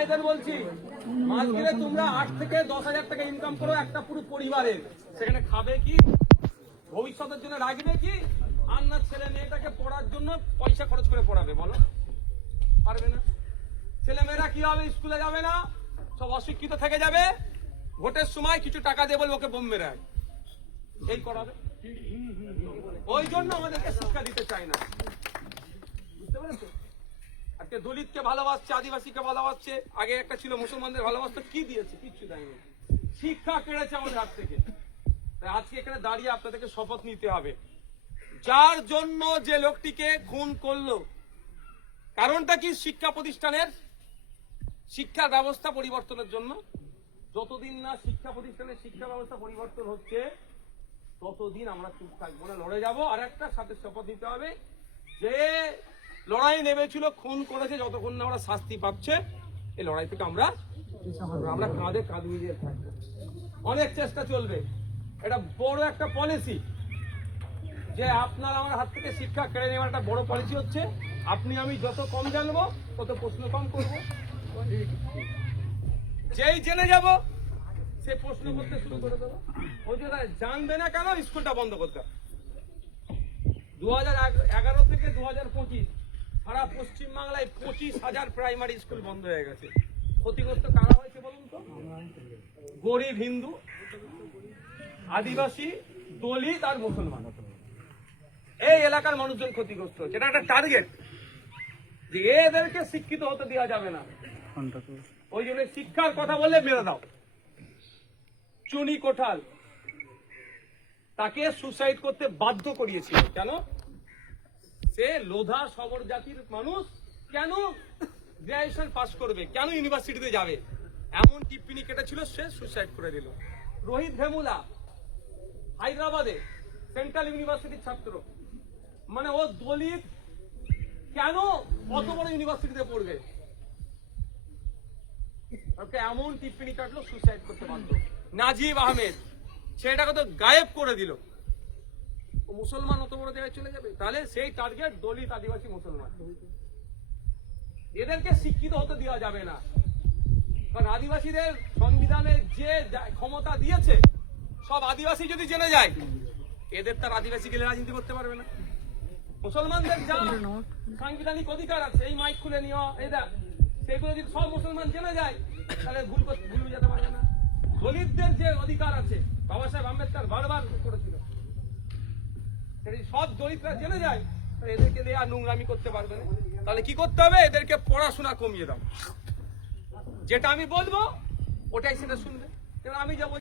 মায়েদের বলছি, মাস গেলে তোমরা 8 থেকে 10,000 টাকা ইনকাম করো একটা পুরো পরিবারের, সেখানে খাবে কি, ভবিষ্যতের জন্য রাখবে কি, আর না ছেলে মেয়েটাকে পড়ার জন্য পয়সা খরচ করে পড়াবে? বলো, পারবে না। ছেলে মেয়েরা কি হবে, স্কুলে যাবে না, সব অশিক্ষিত থেকে যাবে, ভোটের সময় কিছু টাকা দিয়ে বলবে ওকে বোম মেরে আয়, এই করাবে। ওই জন্য আমাদেরকে শিক্ষা দিতে চায় না, বুঝতে পেরেছো? আজকে দলিতকে ভালোবাসছে, আদিবাসীকে ভালোবাসছে, আগে একটা ছিল মুসলমানদের ভালোবাসতো, কি দিয়েছে? কিচ্ছু দেয়নি, শিক্ষা কেড়েছে আমাদের হাত থেকে। তাই আজকে এখানে দাঁড়িয়ে আপনাদেরকে শপথ নিতে হবে, যার জন্য যে লোকটিকে খুন করলো, কারণটা কি? শিক্ষা প্রতিষ্ঠানের শিক্ষা ব্যবস্থা পরিবর্তনের জন্য। যতদিন না শিক্ষা প্রতিষ্ঠানের শিক্ষা ব্যবস্থা পরিবর্তন হচ্ছে ততদিন আমরা চুপ থাকবো না, লড়ে যাবো। আর একটা সাথে শপথ নিতে হবে, যে লড়াই নেমেছিল, খুন করেছে, যতক্ষণ না আমরা শাস্তি পাচ্ছে, এই লড়াই থেকে আমরা কাঁধে কাঁধ মিলিয়ে থাকবো। অনেক চেষ্টা চলবে, এটা বড় একটা পলিসি, যে আপনার আমার হাত থেকে শিক্ষা কেড়ে নেওয়ার একটা বড় পলিসি হচ্ছে, আপনি আমি যত কম জানবো তত প্রশ্ন কম করবো, যেই জেনে যাব সে প্রশ্ন করতে শুরু করে দেবো। ওই যে জানবে না কেন, স্কুলটা বন্ধ করতে হবে। 2011 থেকে 2025 সারা পশ্চিমবাংলায় 25,000 প্রাইমারি স্কুল বন্ধ হয়ে গেছে। ক্ষতিগ্রস্ত কারা হয়েছে বলুন তো? গরিব হিন্দু, আদিবাসী, দলিত আর মুসলমান, এই এলাকার মানুষজন ক্ষতিগ্রস্ত হচ্ছে। এটা একটা টার্গেট, যে এদেরকে শিক্ষিত হতে দেওয়া যাবে না। ওই জন্য শিক্ষার কথা বললে মেরে দাও। চুনি কোঠাল, তাকে সুসাইড করতে বাধ্য করিয়েছিল, কেন? সে লোধা সবর জাতির মানুষ, কেন গ্রাজুয়েশন পাস করবে, কেন ইউনিভার্সিটিতে যাবে, এমন টিপ্পনি কেটেছিল, সে সুসাইড করে দিল। রোহিত ভেমুলা হায়দ্রাবাদে সেন্ট্রাল ইউনিভার্সিটির ছাত্র, মানে ও দলিত, কেন অত বড় ইউনিভার্সিটিতে পড়বে, ওকে এমন টিপ্পনি কাটলো, সুসাইড করতে বাধ্য। নাজিব আহমেদ, সেটাকে তো গায়েব করে দিল। ও মুসলমান অত বড় জায়গায় চলে যাবে? তাহলে সেই টার্গেট দলিত, আদিবাসী, মুসলমান, এদেরকে শিক্ষিত হতে দেওয়া যাবে না। কারণ আদিবাসীদের সংবিধানে যে ক্ষমতা দিয়েছে, সব আদিবাসী যদি জেনে যায়, এদের তার আদিবাসী গেলে রাজনীতি করতে পারবে না। মুসলমানদের যা সাংবিধানিক অধিকার আছে, এই মাইক খুলে নিও, এই দেখ, সেগুলো যদি সব মুসলমান জেনে যায়, তাহলে ভুল যেতে পারবে না। দলিতদের যে অধিকার আছে, বাবা সাহেব আম্বেদকর বারবার করেছিল, সব দলিতরা জেনে যায়, এদেরকে দিয়ে আর নোংরামি করতে পারবে না। তাহলে কি করতে হবে? এদেরকে পড়াশোনা কমিয়ে দাও। যেটা আমি বলবো ওটাই সেটা শুনবে। আমি যাবো